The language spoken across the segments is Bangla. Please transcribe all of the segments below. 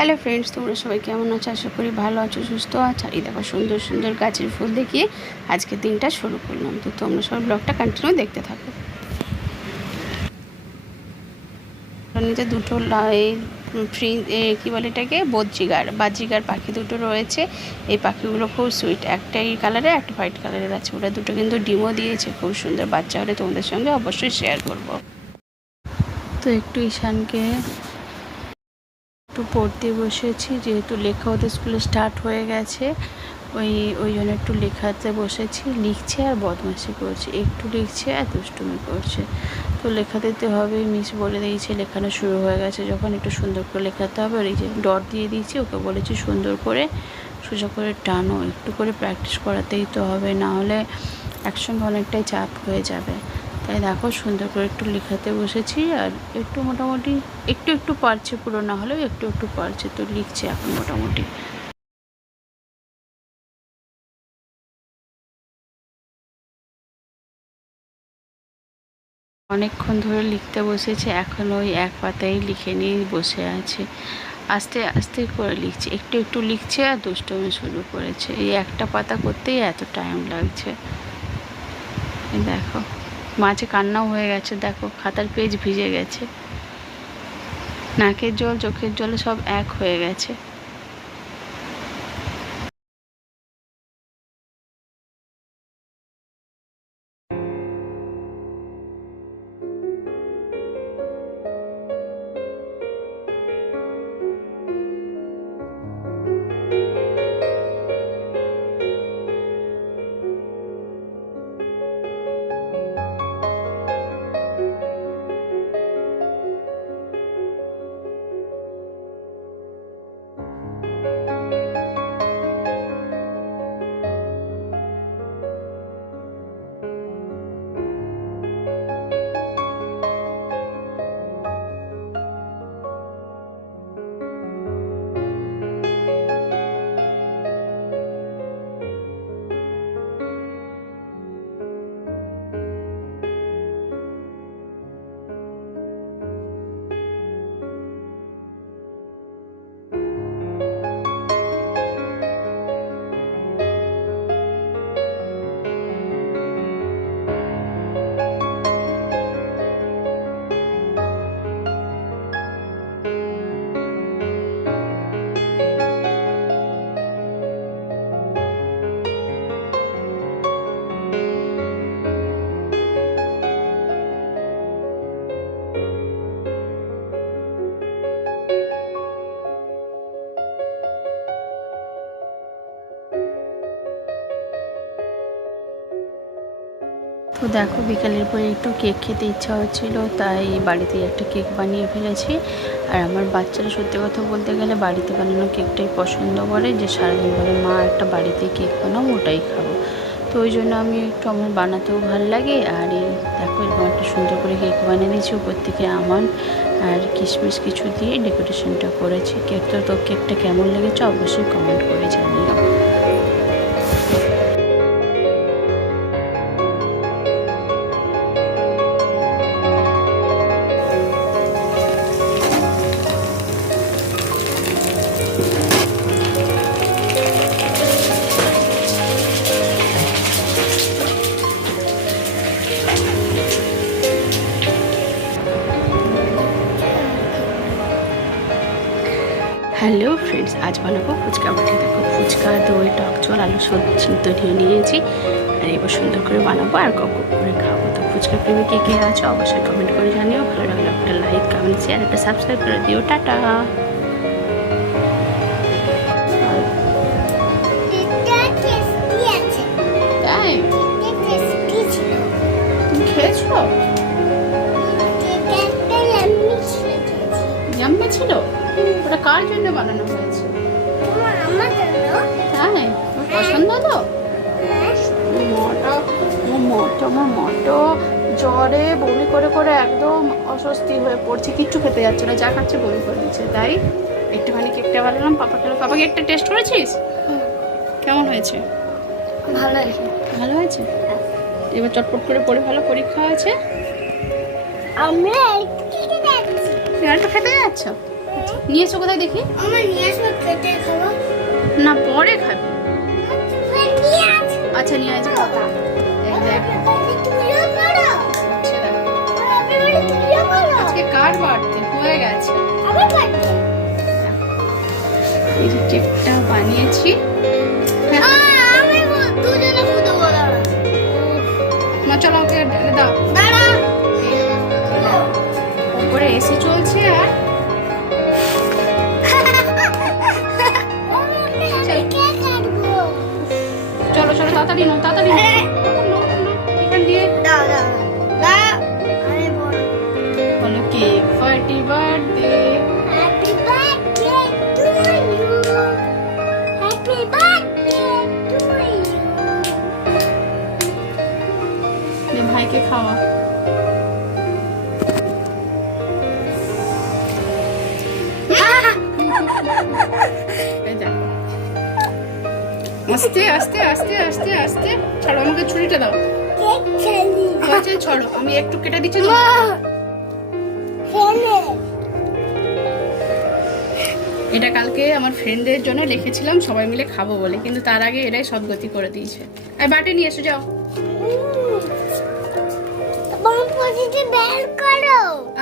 হ্যালো ফ্রেন্ডস, তোমরা সবাই কেমন আছো? আশা করি ভালো আছো, সুস্থ আছো। আর এই দেখো সুন্দর সুন্দর গাছের ফুল দেখিয়ে আজকে দিনটা শুরু করলাম। তো তোমরা সবাই ব্লগটা কন্টিনিউ দেখতে থাকো। নিচে দুটো ফ্রি কী বলে এটাকে বাজিগার পাখি দুটো রয়েছে। এই পাখিগুলো খুব সুইট, একটা এই কালারের একটা হোয়াইট কালারের আছে। ওরা দুটো কিন্তু ডিমও দিয়েছে, খুব সুন্দর। বাচ্চা হলে তোমাদের সঙ্গে অবশ্যই শেয়ার করব। তো একটু ঈশানকে একটু পড়তে বসেছি, যেহেতু লেখা ওদের স্কুলে স্টার্ট হয়ে গেছে। ওই জন্য একটু লেখাতে বসেছি। লিখছে আর বদমাশি করছে, একটু লিখছে আর দুষ্টুমি করছে। তো লেখা দিতে হবে, মিস বলে দিয়েছে লেখানো শুরু হয়ে গেছে যখন, একটু সুন্দর করে লেখাতে হবে। আর এই যে ডট দিয়ে দিয়েছি, ওকে বলেছি সুন্দর করে সোজা করে টানো, একটু করে প্র্যাকটিস করাতেই তো হবে, না হলে একসঙ্গে অনেকটাই চাপ হয়ে যাবে। তাই দেখো সুন্দর করে একটু লেখাতে বসেছি। আর একটু মোটামুটি একটু পারছে, পুরো না হলেও একটু পারছে। তো লিখছে এখন মোটামুটি। অনেকক্ষণ ধরে লিখতে বসেছে, এখন ওই এক পাতায় লিখে নিয়ে বসে আছে। আস্তে আস্তে করে লিখছে, একটু লিখছে আর দুষ্টুমি শুরু করেছে। এই একটা পাতা করতেই এত টাইম লাগছে। দেখো মাঝে কান্নাও হয়ে গেছে, দেখো খাতার পেজ ভিজে গেছে, নাকের জল চোখের জলে সব এক হয়ে গেছে। তো দেখো বিকালের পরে একটু কেক খেতে ইচ্ছা হচ্ছিল, তাই বাড়িতেই একটা কেক বানিয়ে ফেলেছি। আর আমার বাচ্চারা সত্যি কথা বলতে গেলে বাড়িতে বানানো কেকটাই পছন্দ করে, যে সারাদিন বলে মা একটা বাড়িতে কেক বানাও, ওটাই খাবো। তো ওই জন্য আমি একটু আমার বানাতেও ভালো লাগে। আর এই দেখো এরকম একটা সুন্দর করে কেক বানিয়ে দিয়েছি, উপর থেকে আমন্ড আর কিশমিশ কিছু দিয়ে ডেকোরেশনটা করেছি। কেকটা কেমন লেগেছে অবশ্যই কমেন্ট করে জানিও। হ্যালো ফ্রেন্ডস, আজ বানাবো ফুচকা বাটি। দেখো ফুচকা, দই, টক জল, আলু সিদ্ধ দিয়ে নিয়েছি। আর এবার সুন্দর করে বানাবো আর গপ করে খাবো। তো ফুচকা প্রেমে কে আছে অবশ্যই কমেন্ট করে জানিও। ভালো লাগলে একটা লাইক, কমেন্ট, শেয়ার, একটা সাবস্ক্রাইব করে দিও। টাটা। তাই তুমি খেয়েছো? জাম্মি ছিল? ওটা কার জন্য বানানো হয়েছে? তাই পছন্দ তো? আমার মটো জ্বরে বমি করে করে একদম অস্বস্তি হয়ে পড়ছে, কিচ্ছু খেতে যাচ্ছে না, যা খাচ্ছে বমি করে দিচ্ছে। তাই একটুখানি কেকটা বানালাম, পাপা খেলো। পাপা কেকটা টেস্ট করেছিস? কেমন হয়েছে? ভালো হয়েছে। এবার চটপট করে পড়ে ভালো, পরীক্ষা আছে। আমরা একটু খেতে যাচ্ছ? নিয়ে এসো কোথায় দেখি। আমার নিয়ে আসবে কেটে খাবো না পরে খাবি। আচ্ছা নিয়ে আসবো। আজকে কার বাড়তে হয়ে গেছে। এই যে কেকটা বানিয়েছি। না চলো ওকে দাও। উপরে এসি চলছে আর চলো চলো তাড়াতাড়ি নাও তাড়াতাড়ি এখান দিয়ে বলো কেক পার্টি বার্থডে। ভাইকে খাওয়া। আস্তে আস্তে আস্তে আস্তে আস্তে ছাড়ো আমাকে ছুরিটা দাও। ছড়ো আমি একটু কেটে দিচ্ছি। এটা কালকে আমার ফ্রেন্ডদের জন্য লিখেছিলাম সবাই মিলে খাবো বলে, কিন্তু তার আগে এরাই সব গতি করে দিয়েছে। আর বাটি নিয়ে এসো যাও।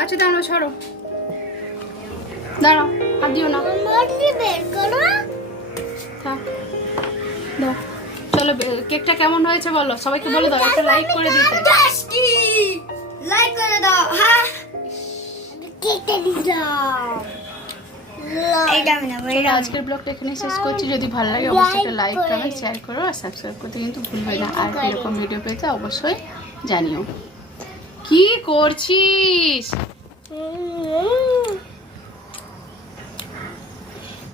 আচ্ছা দাঁড়াও সরো দাঁড়াও হাত দিও না। চলো কেকটা কেমন হয়েছে বলো, সবাইকে বলে দাও একটা লাইক করে দিতে। লাইক করে দাও। হ্যাঁ কেকটা দিয়ে দাও। আজকের ব্লগটা এখানে শেষ করছি। যদি ভালো লাগে অবশ্যই একটা লাইক কমেন্ট শেয়ার করো আর সাবস্ক্রাইব করতে কিন্তু ভুলবে না। আর এরকম ভিডিও পেতে অবশ্যই জানিও। কি করছিস?